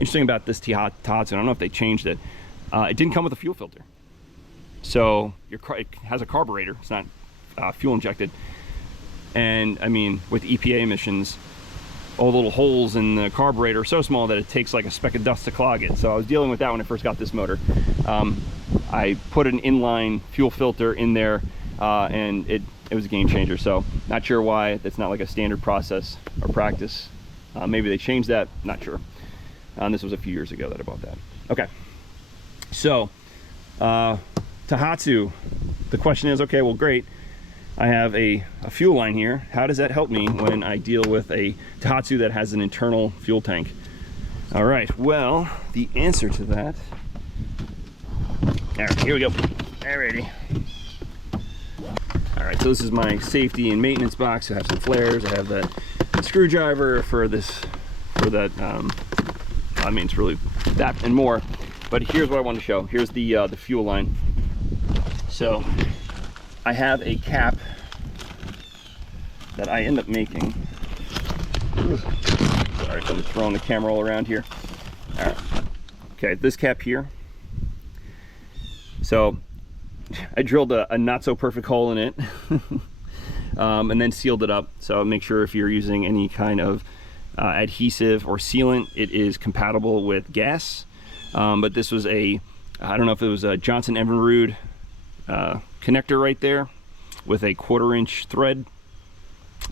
interesting about this Tohatsu, I don't know if they changed it. It didn't come with a fuel filter. So it has a carburetor. It's not fuel injected. And I mean, with EPA emissions, all the little holes in the carburetor are so small that it takes like a speck of dust to clog it. So I was dealing with that when I first got this motor. I put an inline fuel filter in there, and it was a game changer. So not sure why that's not like a standard process or practice. Maybe they changed that, not sure. This was a few years ago that I bought that. Okay, so Tohatsu, the question is, okay, well, great. I have a fuel line here. How does that help me when I deal with a Tohatsu that has an internal fuel tank? All right, well, the answer to that, all right, here we go. Alrighty. All right, so this is my safety and maintenance box. I have some flares. I have that screwdriver for this, for that, I mean, it's really that and more. But here's what I want to show. Here's the fuel line. So I have a cap that I end up making. Sorry, I'm throwing the camera all around here. All right. Okay, this cap here. So I drilled a not so perfect hole in it and then sealed it up. So make sure if you're using any kind of adhesive or sealant, it is compatible with gas. But this was I don't know if it was a Johnson Evinrude connector right there with a 1/4 inch thread,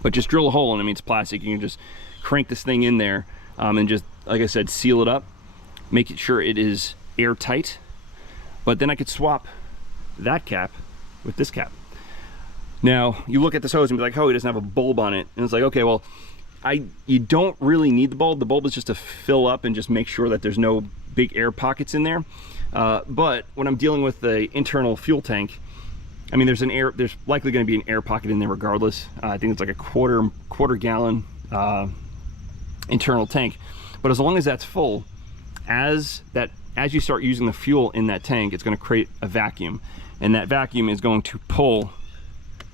but just drill a hole in it. I mean, it's plastic. You can just crank this thing in there and just, like I said, seal it up, make it sure it is airtight. But then I could swap that cap with this cap. Now you look at this hose and be like, oh, it doesn't have a bulb on it, and it's like, okay, well, you don't really need the bulb. The bulb is just to fill up and just make sure that there's no big air pockets in there. But when I'm dealing with the internal fuel tank, I mean, there's likely going to be an air pocket in there regardless. I think it's like a quarter gallon internal tank. But as long as that's full, as you start using the fuel in that tank, it's going to create a vacuum, and that vacuum is going to pull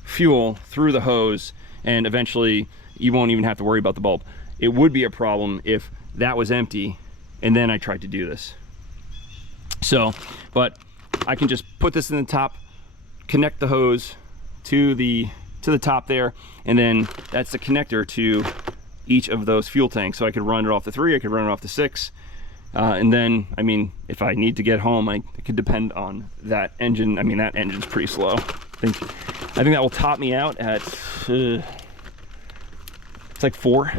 fuel through the hose, and eventually you won't even have to worry about the bulb. It would be a problem if that was empty and then I tried to do this. So, but I can just put this in the top, connect the hose to the top there, and then that's the connector to each of those fuel tanks. So I could run it off the 3, I could run it off the 6, and then, I mean, if I need to get home, I could depend on that engine. I mean, that engine's pretty slow. I think that will top me out at it's like 4.